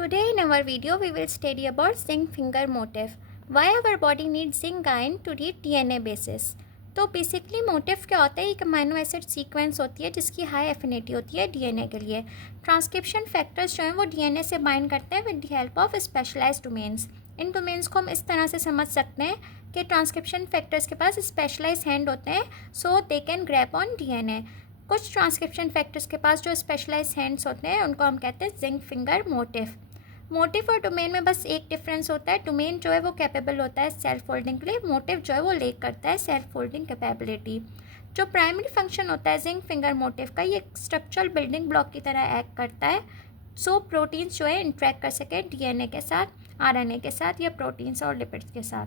Today in our video we will study about zinc finger motif. Why our body needs zinc ion to read DNA basis. तो basically motive क्या होता है, एक amino acid sequence होती है जिसकी high affinity होती है डीएनए के लिए. ट्रांसक्रिप्शन फैक्टर्स जो हैं वो डीएनए से बाइंड करते हैं with the help of specialised domains. इन डोमेन्स को हम इस तरह से समझ सकते हैं कि ट्रांसक्रिप्शन फैक्टर्स के पास स्पेशलाइज हैंड होते हैं so they can grab on DNA. कुछ ट्रांसक्रिप्शन फैक्टर्स के पास जो स्पेशलाइज हैंड्स होते हैं उनको हम कहते हैं जिंक फिंगर मोटिफ. मोटिफ और डोमेन में बस एक डिफरेंस होता है. डोमेन जो है वो कैपेबल होता है सेल्फ फोल्डिंग के लिए, मोटिफ जो है वो लेक करता है सेल्फ फोल्डिंग कैपेबिलिटी. जो प्राइमरी फंक्शन होता है जिंक फिंगर मोटिफ का, ये स्ट्रक्चरल बिल्डिंग ब्लॉक की तरह एक्ट करता है सो प्रोटीन्स जो है इंटरेक्ट कर सके डीएनए के साथ, आरएनए के साथ या प्रोटीन्स और लिपिड्स के साथ.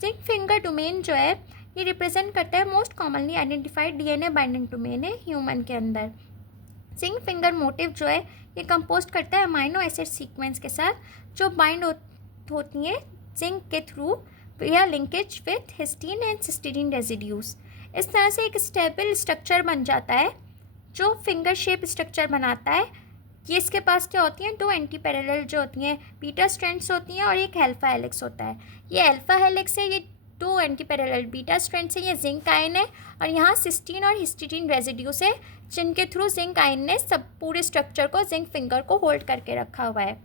जिंक फिंगर डोमेन जो है ये रिप्रेजेंट करता है most commonly identified DNA binding domain है ह्यूमन के अंदर. जिंक फिंगर मोटिव जो है ये कंपोज करता है अमाइनो एसिड सीक्वेंस के साथ जो बाइंड होती हैं जिंक के थ्रू या लिंकेज विथ हिस्टीन एंड सिस्टीडीन रेजिड्यूज. इस तरह से एक स्टेबल स्ट्रक्चर बन जाता है जो फिंगर शेप स्ट्रक्चर बनाता है. ये इसके पास क्या होती हैं, दो एंटी पैरेलल जो होती हैं बीटा स्ट्रैंड्स होती हैं और एक अल्फा हेलिक्स होता है. ये अल्फा हेलिक्स है, ये दो एंटी पैरेलल बीटा स्ट्रैंड्स है, ये जिंक आयन है और यहाँ सिस्टीन और हिस्टीडीन रेजिड्यूस है जिनके थ्रू जिंक आयन ने सब पूरे स्ट्रक्चर को, जिंक फिंगर को होल्ड करके रखा हुआ है.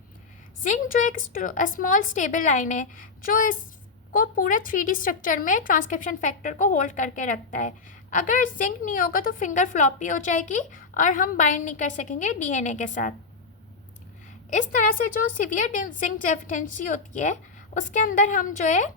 जिंक जो एक स्मॉल स्टेबल आयन है जो इसको पूरे 3D स्ट्रक्चर में ट्रांसक्रिप्शन फैक्टर को होल्ड करके रखता है. अगर जिंक नहीं होगा तो फिंगर फ्लॉपी हो जाएगी और हम बाइंड नहीं कर सकेंगे डीएनए के साथ. इस तरह से जो सीवियर जिंक डेफिशिएंसी होती है उसके अंदर हम जो है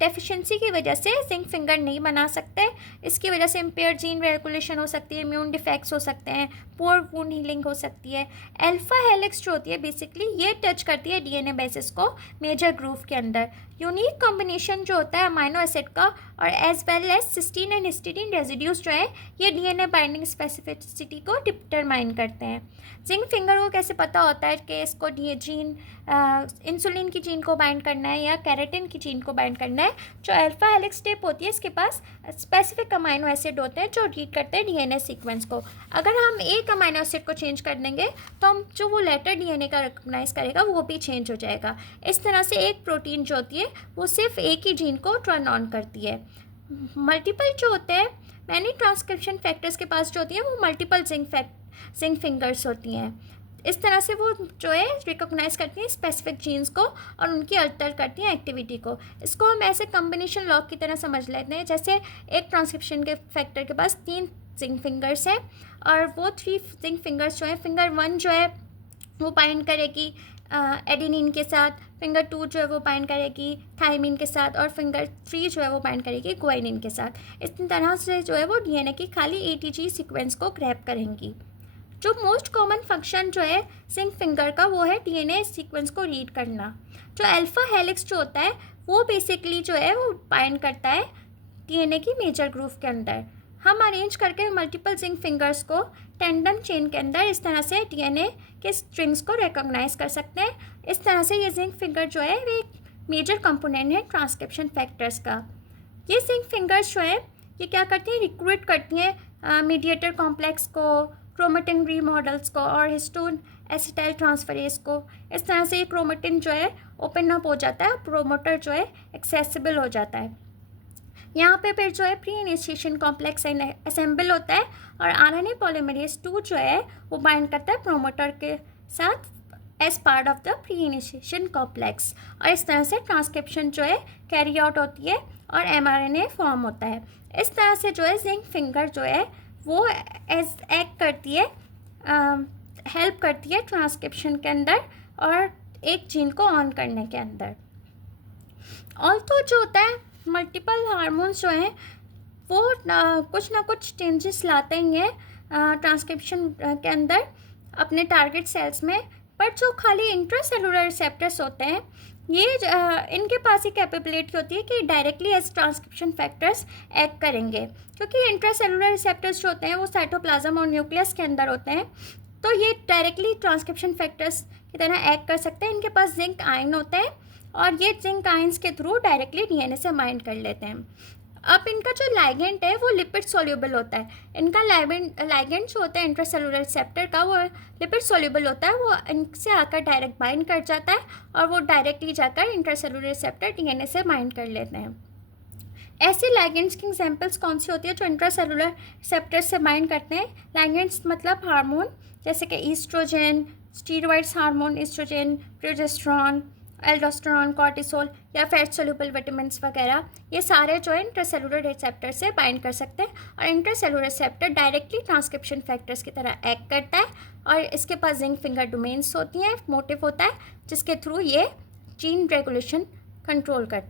डेफिशिएंसी की वजह से जिंक फिंगर नहीं बना सकते. इसकी वजह से इम्पेयर जीन रेगुलेशन हो सकती है, इम्यून डिफेक्ट्स हो सकते हैं, पुअर वुंड हीलिंग हो सकती है. अल्फा हेलिक्स जो होती है बेसिकली ये टच करती है डीएनए बेसिस को मेजर ग्रूव के अंदर. यूनिक कॉम्बिनेशन जो होता है अमाइनो एसिड का और as well as cysteine and histidine residues जो है ये डीएनए बाइंडिंग स्पेसिफिसिटी को डिटरमाइन करते हैं. जिंक फिंगर को कैसे पता होता है कि इसको जीन इंसुलिन की जीन को बाइंड करना है या कैरेटिन की जीन को बाइंड करना है. जो अल्फा हेलिक्स स्टेप होती है इसके पास स्पेसिफिक अमाइनो एसिड होते हैं जो रीड करते हैं डीएनए सीक्वेंस को. अगर हम एक अमाइनो एसिड को चेंज कर देंगे तो हम जो वो लेटर डीएनए का रिकॉग्नाइज करेगा वो भी चेंज हो जाएगा. इस तरह से एक प्रोटीन जो होती है वो सिर्फ एक ही जीन को टर्न ऑन करती है. मल्टीपल जो होते हैं मैनी ट्रांसक्रिप्शन फैक्टर्स के पास जो होती हैं वो मल्टीपल जिंक फिंगर्स होती हैं. इस तरह से वो जो है रिकॉग्नाइज करती हैं स्पेसिफिक जीन्स को और उनकी अल्टर करती हैं एक्टिविटी को. इसको हम ऐसे कॉम्बिनेशन लॉक की तरह समझ लेते हैं जैसे एक ट्रांसक्रिप्शन के फैक्टर के पास 3 जिंक फिंगर्स हैं और वो 3 जिंक फिंगर्स जो है फिंगर 1 जो है वो बाइंड करेगी एडेनिन के साथ, फिंगर 2 जो है वो बाइंड करेगी थायमिन के साथ और फिंगर 3 जो है वो बाइंड करेगी ग्वाइनिन के साथ. इस तरह से जो है वो डीएनए की खाली एटीजी सीक्वेंस को ग्रैब करेंगी. जो मोस्ट कॉमन फंक्शन जो है जिंक फिंगर का वो है डीएनए सीक्वेंस को रीड करना. जो अल्फा हेलिक्स जो होता है वो बेसिकली जो है वो बाइंड करता है डीएनए की मेजर ग्रूव के अंदर. हम अरेंज करके मल्टीपल जिंक फिंगर्स को टेंडन चेन के अंदर इस तरह से डीएनए के स्ट्रिंग्स को रिकॉग्नाइज कर सकते हैं. इस तरह से ये जिंक फिंगर जो है वो एक मेजर कंपोनेंट है ट्रांसक्रिप्शन फैक्टर्स का. ये जिंक फिंगर्स जो है ये क्या करती हैं, रिक्रूट करती हैं मीडिएटर कॉम्प्लेक्स को, क्रोमेटिन रीमॉडल्स को और हिस्टोन एसिटाइल ट्रांसफरेज को. इस तरह से ये क्रोमेटिन जो है ओपन अप हो जाता है, प्रोमोटर जो है एक्सेसिबल हो जाता है. यहाँ पे फिर जो है प्री इनिशिएशन कॉम्प्लेक्स असेंबल होता है और आरएनए पॉलीमरेज 2 जो है वो बाइंड करता है प्रोमोटर के साथ as part of the pre initiation complex. और इस तरह से ट्रांसक्रिप्शन जो है कैरी आउट होती है और एमआरएनए फॉर्म होता है. इस तरह से जो है जिंक फिंगर जो है वो एज एक्ट करती है, हेल्प करती है ट्रांसक्रिप्शन के अंदर और एक जीन को ऑन करने के अंदर. ऑल्सो जो होता है मल्टीपल हार्मोन्स जो हैं वो कुछ ना कुछ चेंजेस लाते ही हैं ट्रांसक्रिप्शन के अंदर अपने टारगेट सेल्स में. बट जो खाली इंट्रासेलुलर रिसेप्टर्स होते हैं ये इनके पास ही कैपेबिलिटी होती है कि directly as transcription factors act करेंगे, क्योंकि इंट्रासेलुलर रिसेप्टर्स जो होते हैं वो साइटोप्लाज्म और न्यूक्लियस के अंदर होते हैं तो ये डायरेक्टली ट्रांसक्रिप्शन फैक्टर्स की तरह एक्ट कर सकते हैं. इनके पास जिंक आयन होते हैं और ये जिंक आयंस के थ्रू डायरेक्टली डीएनए से बाइंड कर लेते हैं. अब इनका जो लाइगेंड है वो लिपिड सोल्यूबल होता है। इनका लाइगेंड जो होता है इंट्रासेलुलर रिसेप्टर का, वो लिपिड सोल्यूबल होता है। वो इनसे आकर डायरेक्ट बाइंड कर जाता है और वो डायरेक्टली जाकर इंट्रासेलुलर रिसेप्टर डीएनए से बाइंड कर लेते हैं। ऐसे लाइगेंड्स की एग्जांपल्स कौन सी होती है जो इंट्रासेलुलर रिसेप्टर से बाइंड करते हैं? लाइगेंड्स मतलब हार्मोन, जैसे कि oestrogen, steroids hormone, oestrogen, progesterone, aldosterone, cortisol या फैट सोल्यूबल विटामिन्स वगैरह, ये सारे जो है इंट्रासेलुलर रिसेप्टर से बाइंड कर सकते हैं। और intracellular receptor directly transcription factors की तरह एक्ट करता है और इसके पास जिंक फिंगर डोमेन्स होती हैं, मोटिव होता है जिसके थ्रू ये जीन रेगुलेशन कंट्रोल करता है।